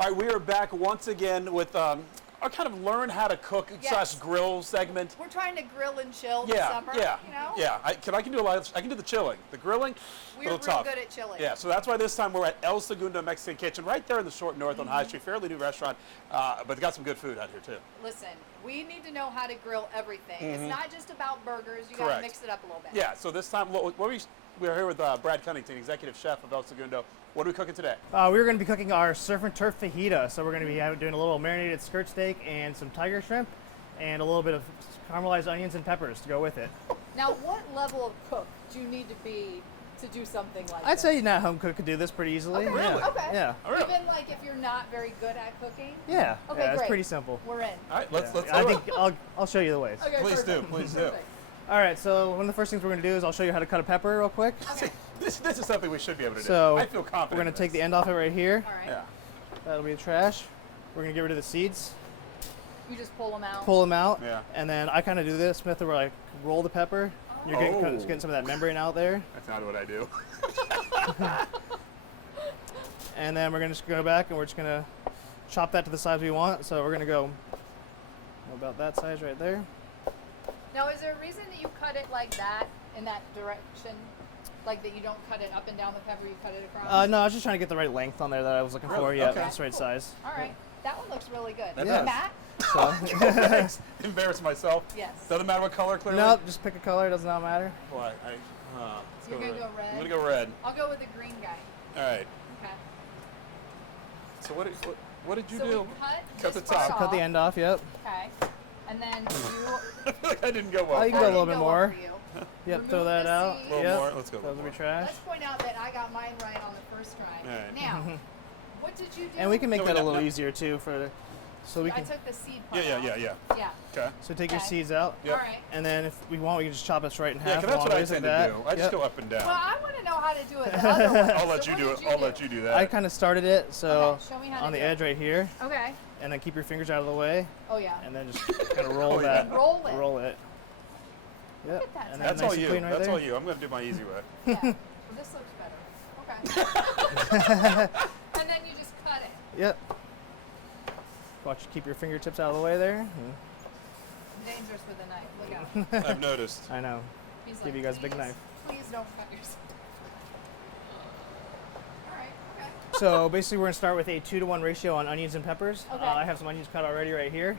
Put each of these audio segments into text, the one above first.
All right, we are back once again with our kind of learn how to cook slash grill segment. We're trying to grill and chill this summer. Yeah, you know? yeah. I can do a lot. I can do the chilling, the grilling. We're real tough. good at chilling. Yeah, so that's why this time we're at El Segundo Mexican Kitchen, right there in the short north on High Street. Fairly new restaurant, but they got some good food out here too. Listen, we need to know how to grill everything. It's not just about burgers. You got Correct. to mix it up a little bit. Yeah. So this time, we're here with Brad Cunnington, executive chef of El Segundo. What are we cooking today? We're going to be cooking our surf and turf fajita. So we're going to be doing a little marinated skirt steak and some tiger shrimp and a little bit of caramelized onions and peppers to go with it. Now, what level of cook do you need to be to do something like I'd this? say not home cook could do this pretty easily. Okay. Really? Okay. Yeah. Oh, really? Even like if you're not very good at cooking? Yeah. Okay, yeah, it's great. pretty simple. We're in. All right, let's I do think it. I'll show you the ways. Okay, Please do, perfect. please do. Perfect. All right, so one of the first things we're going to do is I'll show you how to cut a pepper real quick. Okay. This is something we should be able to do. So I feel confident. we're going to take the end off it right here. All right. Yeah. That'll be the trash. We're going to get rid of the seeds, You just pull them out. pull them out, Yeah. and then I kind of do this method where I roll the pepper. You're getting some of that membrane out there. That's not what I do. And then we're going to just go back and we're just going to chop that to the size we want. So we're going to go about that size right there. Now, is there a reason that you cut it like that, in that direction? Like that you don't cut it up and down the pepper, you cut it across? No, I was just trying to get the right length on there that I was looking for. Really? Yeah, Okay. that's the right Cool. size. All right. That one looks really good. That does. Matt? So, Embarrass myself. Yes. Doesn't matter what color, clearly. nope, just pick a color. Does not matter. Boy, So you're going to go red? I'm gonna go red. I'll go with the green guy. All right. Okay. So what did you So do? we Cut this the part top. Cut the off. end off. Yep. Okay. And then you... I feel like I didn't go well. Oh, you can go a little bit more. For you. Yep. Remove Throw that the out. seeds. A little Yep. more. Let's go. a Those little will be more. trash. Let's point out that I got mine right on the first try. All right. Now, what did you do? And we can make No, that a no, little no. easier too so we I can. took the seed part Yeah. out. Yeah. Okay. So take your Okay. seeds out. Yep. All right. And then if we want, we can just chop this right in Yeah, half. 'cause that's what I ways tend like to that. do. I just Yep. go up and down. Well, I want to know how to do it the other way. I'll let So you what do it. did I'll let you do that. I kind of started it, so Okay, show me how to on the do it. edge right here, Okay. and then keep your fingers out of the way, Oh, yeah. and then just kind of roll Oh, yeah. that. Roll it. Roll it. Yep. at that. And then That's nice all and you. clean right That's there. all you. I'm gonna do my easy way. Yeah. Well, this looks better. Okay. And then you just cut it. Yep. Watch, keep your fingertips out of the way there. Dangerous with a knife. Look out. I've noticed. I know. He's Give like, you guys a big "Please, knife." Please don't cut yourself. All right. Okay. So basically, we're gonna start with a 2-to-1 ratio on onions and peppers. Okay. I have some onions cut already right here,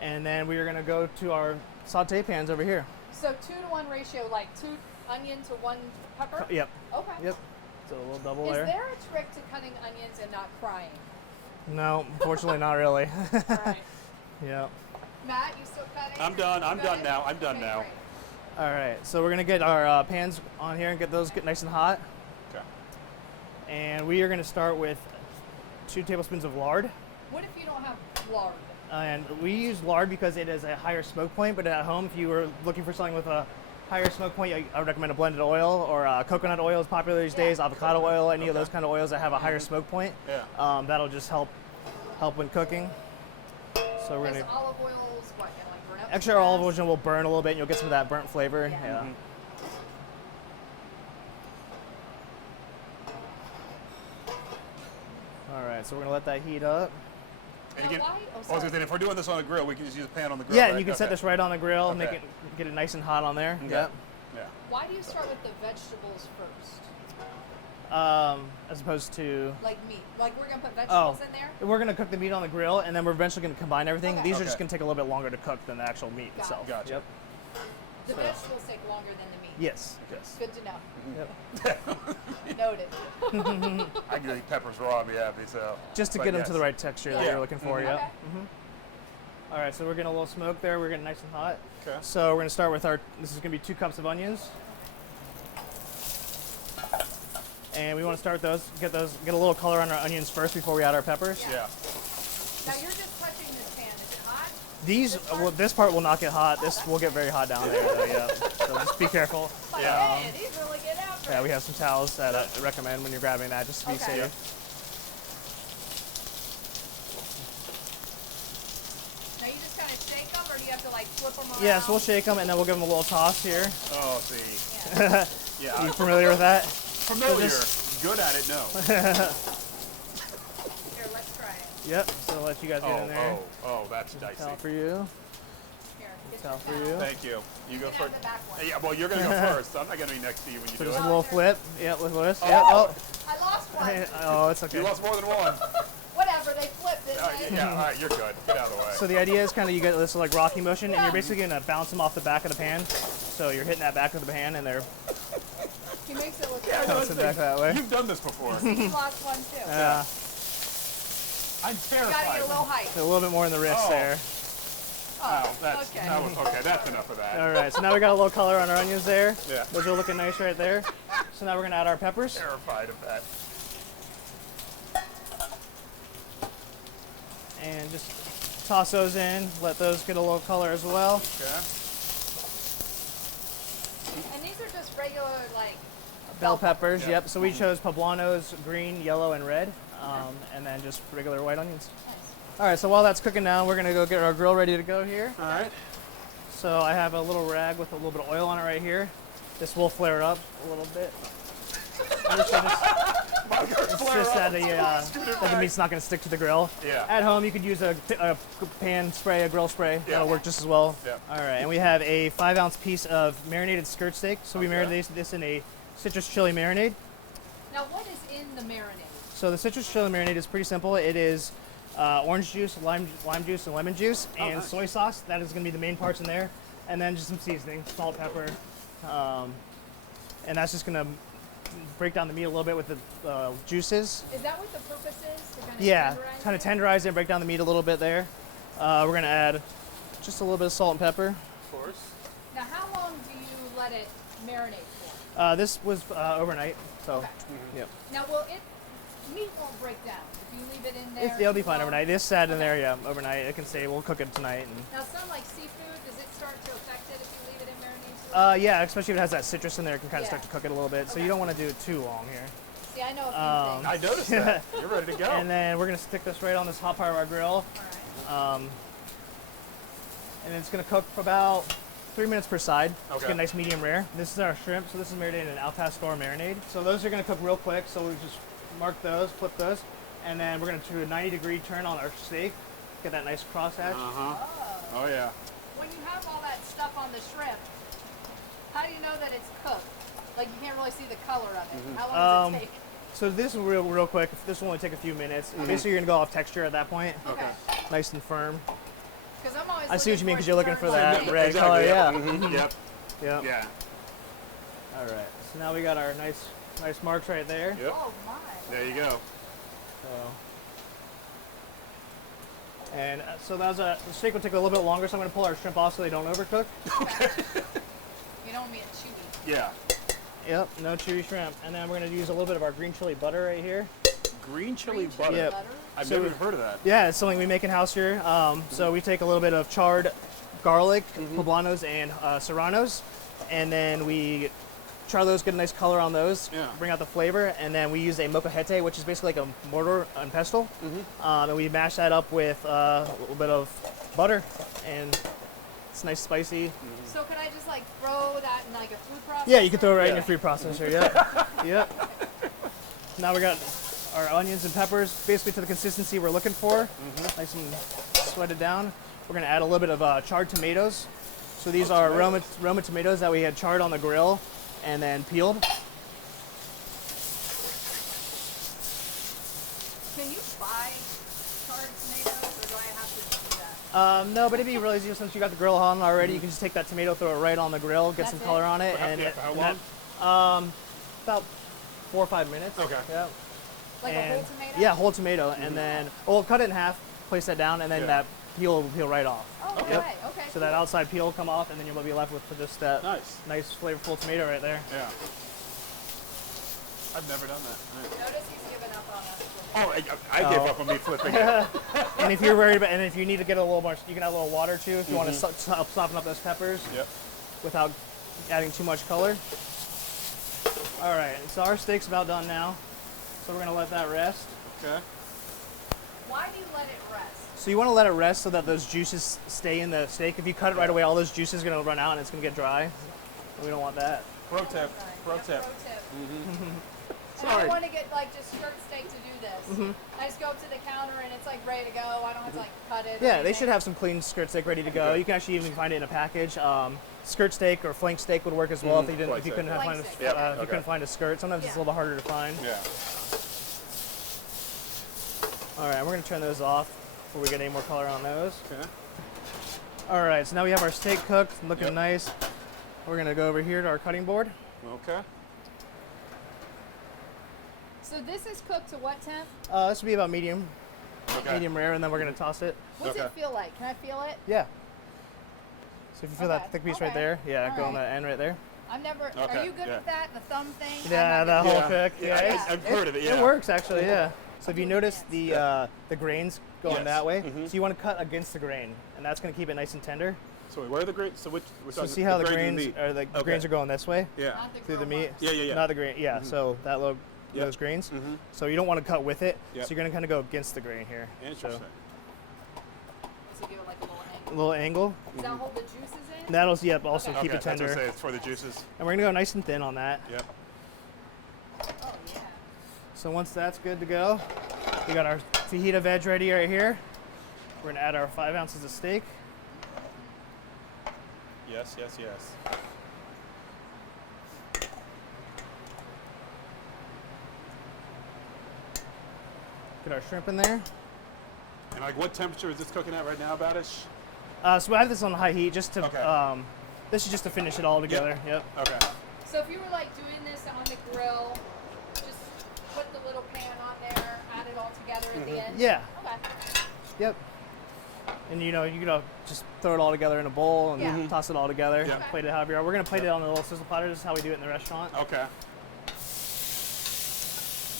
and then we are gonna go to our saute pans over here. So 2-to-1 ratio, like 2 onion to 1 pepper? Yep. Okay. Yep. So a little double Is there. there a trick to cutting onions and not crying? No, unfortunately, not really. All right. Yep. Matt, you still cutting? I'm done. I'm Good? done now. I'm done Okay, now. great. All right. So we're gonna get our pans on here and get those nice and hot. Okay. And we are gonna start with 2 tablespoons of lard. What if you don't have lard? And we use lard because it is a higher smoke point, but at home, if you were looking for something with a higher smoke point, I would recommend a blended oil, or coconut oil is popular these days, avocado oil, any of those kind of oils that have a higher smoke point. Yeah. That'll just help when cooking. So we're Because gonna olive oils, what, gonna like burn up? extra olive oil will burn a little bit, and you'll get some of that burnt flavor. Yeah. Yeah. All right, so we're gonna let that heat up. And Now, again, why? Oh, I was sorry. gonna say, if we're doing this on a grill, we can just use a pan on the grill. Yeah, right? and you can set Okay. this right on the grill, Okay. make it get it nice and hot on there. Okay. Yep. Yeah. Why do you start with the vegetables first? As opposed to Like meat? Like we're gonna put vegetables in there? we're gonna cook the meat on the grill, and then we're eventually gonna combine everything. Okay. These are Okay. just gonna take a little bit longer to cook than the actual meat Got it. itself. Gotcha. Yep. The So- vegetables take longer than the meat. Yes. Yes. Good to know. Yep. Noted. I can eat peppers raw if you have these. Just to but get them yes. to the right texture that Yeah. you're looking for. Mhm. Yep. Okay. All right, so we're getting a little smoke there. We're getting nice and hot. Okay. So we're gonna start with this is gonna be 2 cups of onions. And we want to start get a little color on our onions first before we add our peppers. Yeah. Now you're just touching this pan. Is it hot? This part will not get hot. This will get very hot down there. Though, yeah. So just be careful. Like, Yeah. hey, these really get after Yeah, it. we have some towels that I recommend when you're grabbing that, just to be Okay. safe. Now you just kind of shake them, or do you have to like flip them around? Yes, we'll shake them and then we'll give them a little toss here. Oh, see. Yeah. Yeah. You familiar with that? Familiar. Good at it. No. Here, let's try it. Yep. So I'll let you guys get in there. Oh, that's dicey. Towel for you. Here, get Towel your for towel. you. Thank you. You go can have first. the back one. Yeah, well, you're gonna go first. I'm not gonna be next to you when you So do just it. a little flip. Yep, with this. Oh. Yep. Oh. I lost one. Oh, it's okay. You lost more than one. Whatever, they flipped it. Yeah, all right, you're good. Get out of the way. So the idea is kind of you get this like rocky motion, and you're basically gonna bounce them off the back of the pan. So you're hitting that back of the pan, and they're He makes it look Yeah, good. no, bouncing back that way. You've done this before. He lost one too. I'm You terrified. gotta get a little height. A little bit more in the wrist Oh. there. Oh, that's, okay. that was, okay, that's enough of that. All right. So now we got a little color on our onions there. Yeah. Those are looking nice right there. So now we're gonna add our peppers. Terrified of that. And just toss those in, let those get a little color as well. Okay. And these are just regular, like, Bell peppers, Yeah. yep. So we chose poblanos, green, yellow, and red, and then just regular white onions. nice. All right, so while that's cooking now, we're gonna go get our grill ready to go here. All right. So I have a little rag with a little bit of oil on it right here. This will flare up a little bit. It's just that the meat's not gonna stick to the grill. Yeah. At home, you could use a pan spray, a grill spray. Yeah. That'll work just as well. Yeah. All right, and we have a 5-ounce piece of marinated skirt steak. So we Okay. marinated this in a citrus chili marinade. Now, what is in the marinade? So the citrus chili marinade is pretty simple. It is orange juice, lime juice, and lemon juice, and nice. soy sauce. That is going to be the main parts in there, and then just some seasoning, salt, pepper, and that's just going to break down the meat a little bit with the juices. Is that what the purpose is? To kind of Yeah, tenderize kind of it? tenderize it and break down the meat a little bit there. We're going to add just a little bit of salt and pepper. Of course. Now, how long do you let it marinate for? This was overnight, so Okay. yep. Now, meat won't break down if you leave it in there. It'll be too fine long? overnight. It's sat in there, yeah, overnight. It can stay. We'll cook it tonight. And, Now, some like seafood, does it start to affect it if you leave it in marinade? yeah, especially if it has that citrus in there, it can kind of Yeah. start to cook it a little bit. So Okay. you don't want to do it too long here. See, I know a few Um, things. I noticed that. You're ready to go. And then we're gonna stick this right on this hot part of our grill, All right. and it's gonna cook for about 3 minutes per side. It's Okay. get a nice medium rare. This is our shrimp, so this is marinated in an al pastor marinade. So those are gonna cook real quick. So we just mark those, flip those, and then we're gonna do a 90-degree turn on our steak. Get that nice crosshatch. Oh, yeah. When you have all that stuff on the shrimp, how do you know that it's cooked? Like, you can't really see the color of it. How long does it take? So this is real quick. This will only take a few minutes. Basically, you're gonna go off texture at that point, Okay. nice and firm. Because I'm always I see what you mean, for 'cause it you're to looking turn for like that this. red color, yeah. Mhm, Yep. Yep. Yeah. All right. So now we got our nice marks right there. Yep. Oh, my. There you go. So the steak will take a little bit longer, so I'm going to pull our shrimp off so they don't overcook. You don't want me at chewy. Yeah. Yep, no chewy shrimp. And then we're going to use a little bit of our green chili butter right here. Green chili Green butter. Yep. butter? I've So- never even heard of that. Yeah, it's something we make in house here. So we take a little bit of charred garlic, poblanos, and serranos, and then we char those, get a nice color on those, Yeah. bring out the flavor, and then we use a molcajete, which is basically like a mortar and pestle, and we mash that up with a little bit of butter, and it's nice spicy. So could I just like throw that in like a food processor? Yeah, you can throw it right in Yeah. your food processor. Yep. Yep. Now we got our onions and peppers basically to the consistency we're looking for. Nice and sweated down. We're gonna add a little bit of charred tomatoes. So these are Roma tomatoes that we had charred on the grill and then peeled. Can you buy charred tomatoes, or do I have to do that? No, but it'd be really easy since you got the grill on already. You can just take that tomato, throw it right on the grill, get That's some it? color on it, For how- and yeah, for how and about 4 or 5 minutes. Okay. Yeah. Like a whole tomato? Yeah, whole tomato, and then we'll cut it in half, place that down, and then Yeah. that peel will peel right off. Oh, okay. Yep. Okay. So that outside peel will come off, and then you'll be left with just that Nice. nice flavorful tomato right there. Yeah. I've never done that. Nice. Notice he's given up on us. Oh, I gave up on me flipping it. And if you're worried about, and if you need to get a little more, you can add a little water too if you want to soften up those peppers Yep. without adding too much color. All right, so our steak's about done now, so we're gonna let that rest. Okay. Why do you let it rest? So you want to let it rest so that those juices stay in the steak. If you cut it right away, all those juices are gonna run out and it's gonna get dry. We don't want that. Pro tip. Pro Yep, tip. Pro tip. And I want to get like just skirt steak to do this. I just go up to the counter and it's like ready to go. I don't have to like cut it. or Yeah, they anything. should have some clean skirt steak ready to go. Okay. You can actually even find it in a package. Skirt steak or flank steak would work as well if you didn't, Flank if you steak, couldn't yeah. find a, Flank steak. Yep, if you okay. couldn't find a skirt. Sometimes it's a Yeah. little bit harder to find. Yeah. All right, we're gonna turn those off before we get any more color on those. Okay. All right, so now we have our steak cooked, looking Yep. nice. We're gonna go over here to our cutting board. Okay. So this is cooked to what temp? This would be about medium Okay. rare, and then we're gonna toss it. What's Okay. it feel like? Can I feel it? Yeah. So if you feel Okay, that thick piece right okay. there, yeah, All go on right. that end right there. I've never. Okay, Are you good yeah. with that? The thumb thing? Yeah, I'm the not whole good. cook. Yeah, Yeah, Yeah. I've heard of it. Yeah. It works actually. Yeah. So if you notice Yeah. the grains going Yes. that way, Mhm. so you want to cut against the grain, and that's gonna keep it nice and tender. So where are the grains? So which? So see how the grain grains and meat? are the Okay. grains are going this way Yeah. Not the through the grill meat. ones. Yeah, yeah, yeah. Not the grain. Yeah. Mhm. So that little Yep. those grains. Mhm. So you don't want to cut with it. Yep. So you're gonna kind of go against the grain here. Interesting. So give it like a little So angle. a little angle. Does that hold the juices in? That'll also Okay. keep Okay, it that's what I tender. say. It's for the juices. And we're gonna go nice and thin on that. Yep. Oh yeah. So once that's good to go, we got our fajita veg ready right here. We're gonna add our 5 ounces of steak. Yes, yes, yes. Get our shrimp in there. And like, what temperature is this cooking at right now, about-ish? So we have this on high heat just to. Okay. This is just to finish it all together. Yep. Okay. So if you were like doing this on the grill, just put the little pan on there, add it all together at the end. Yeah. Okay. Yep. And you can just throw it all together in a bowl and Yeah. toss it all together. Yeah. Plate it however you are. We're gonna plate it on a little sizzle platter. This is how we do it in the restaurant. Okay. There's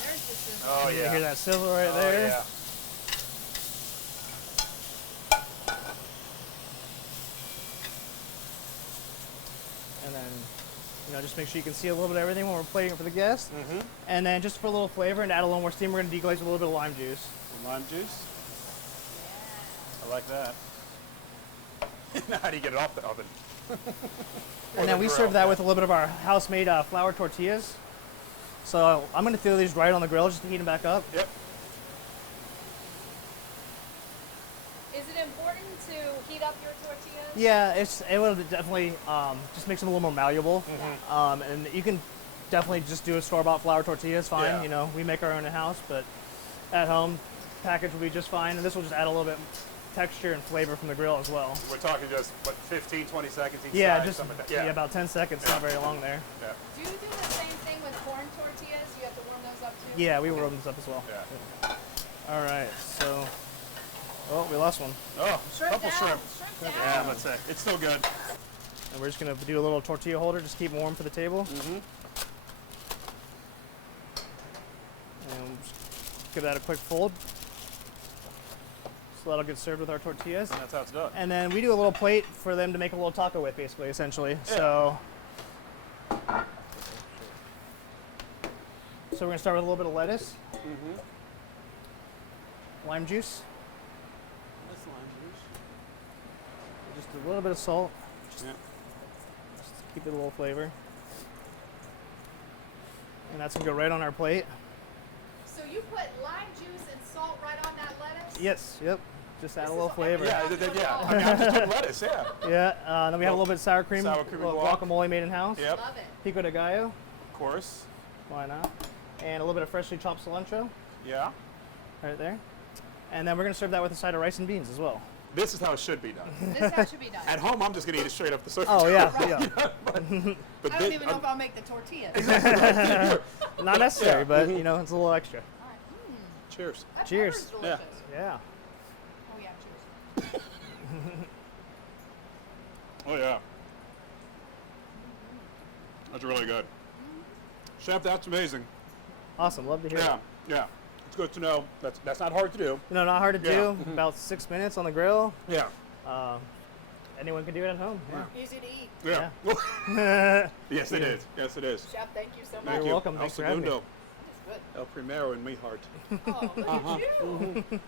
the sizzle. Oh You yeah. hear that sizzle right Oh, there? yeah. And then, just make sure you can see a little bit of everything when we're plating it for the guests. Mm-hmm. And then just for a little flavor and add a little more steam, we're gonna deglaze with a little bit of lime juice. Some lime juice. I like that. Now how do you get it off the oven? And then we serve that with a little bit of our house-made flour tortillas. So I'm gonna throw these right on the grill just to heat them back up. Yep. Is it important to heat up your tortillas? Yeah, it will definitely just makes them a little more malleable. And you can definitely just do a store-bought flour tortilla. It's fine. Yeah. We make our own in house, but at home, package will be just fine. And this will just add a little bit texture and flavor from the grill as well. We're talking just, 15, 20 seconds each Yeah, side? just something like that. about 10 seconds. Yeah. Not very long there. Yeah. Do you do the same thing with corn tortillas? You have to warm those up too? Yeah, we warm these up as well. Yeah. All right, so we lost one. Oh, Shrimp couple down. shrimp. Shrimp Yeah, down. that's it. It's still good. And we're just gonna do a little tortilla holder, just keep them warm for the table. Mm-hmm. And just give that a quick fold. So that'll get served with our tortillas. And that's how it's done. And then we do a little plate for them to make a little taco with, basically, essentially. So we're gonna start with a little bit of lettuce, Mm-hmm. lime juice, That's lime just a little bit of salt, juice. Yeah. just to keep it a little flavor. And that's gonna go right on our plate. So you put lime juice and salt right on that lettuce? Yes, yep. Just add This a is little what flavor. Yeah, everyone- yeah. I mean, I'm just doing lettuce, yeah. Yeah, then we have a little bit of sour cream, Sour cream a little guac. guacamole made in house, Yep, Love it. pico de gallo, of course. why not? And a little bit of freshly chopped cilantro Yeah. right there. And then we're gonna serve that with a side of rice and beans as well. This is how it should be done. This is how it should be done. At home, I'm just going to eat it straight off the surface. Oh yeah, Right. yeah. But I don't even know if I'll make the tortillas. Not necessary, Yeah. but it's a little extra. All right. Cheers. That Cheers. pepper's delicious. Yeah. Oh yeah, cheers. Oh, yeah. That's really good. Chef, that's amazing. Awesome. Love to hear Yeah, it. yeah. It's good to know. That's not hard to do. Not hard to Yeah. do. About 6 minutes on the grill. Yeah. Anyone can do it at home. Easy to eat. Yeah. Yeah. Yes, it is. Yes, it is. Chef, thank you so much. Thank You're you. welcome. El Thanks for having me. Segundo, That's good. El Primero in mi heart. Oh, look at you.